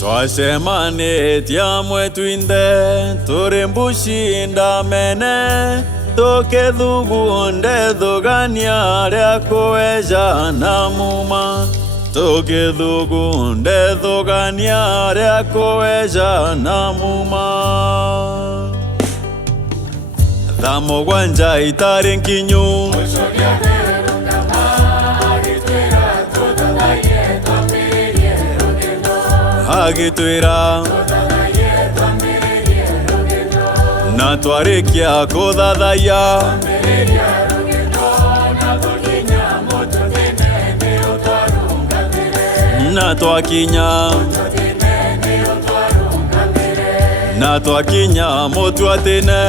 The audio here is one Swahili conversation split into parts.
Twacemanĩtie amwe twinde tũrĩ mbũcinda mene tũkĩthugunde thũgania rĩa kũwenja na muma tũkĩthugunde thũgania rĩa kũwenja na muma thaa mũgwanja itarĩ nginyu agĩtwĩra na twarĩkia kũthathaiya na twakinya mũtua tene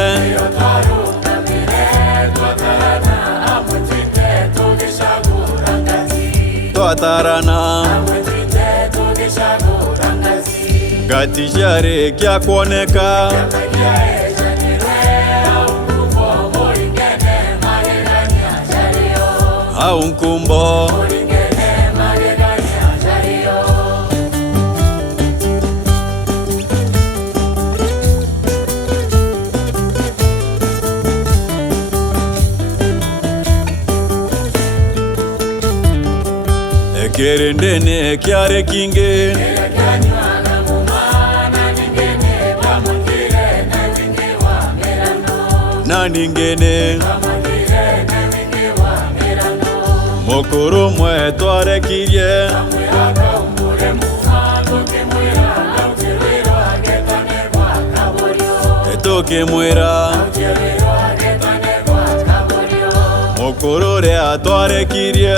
twatarana ngati ciarĩkia kuoneka au nkumbo kĩrĩndĩ-inĩ kĩarĩ kingĩ na ningĩ mũkũrũ ũmwe twarekirie tũkĩmwĩra mũkũrũ ũrĩa twarekirie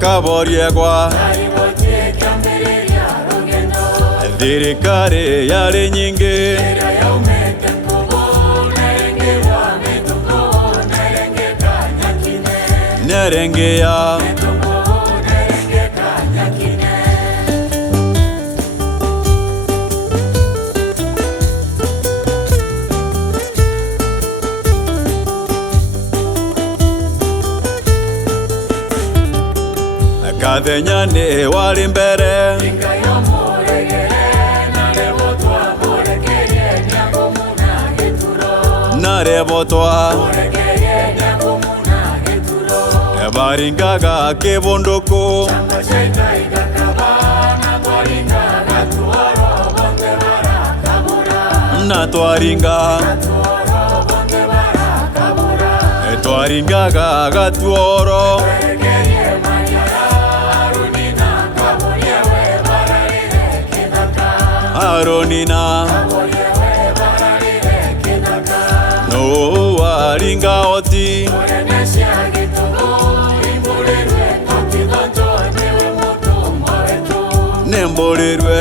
kaborie gwa thirikari yarĩ nyingĩ nerengea kathenya nĩ warĩ mbere narebotwa baringaga kĩbũndũkũ na twaringaga gatuoro Aronina no waringa oti nembolerwe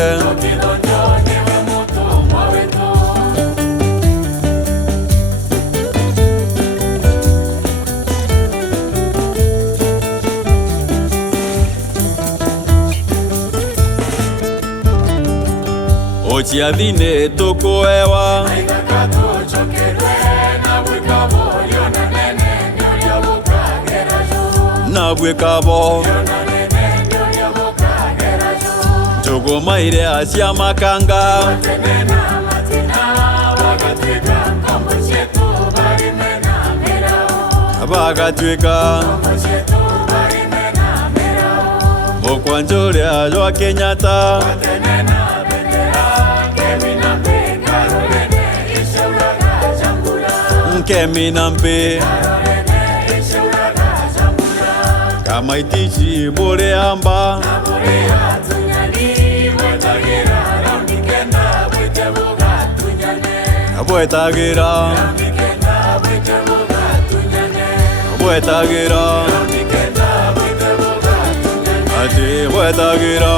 ochiathine tũkũewa na bwĩkabo tũgũmaire acia makanga bagatuĩka mũkwanjũ ũrĩa jwa Kenyatta Keminampe kama itichi bore amba abwetagira ati bwetagira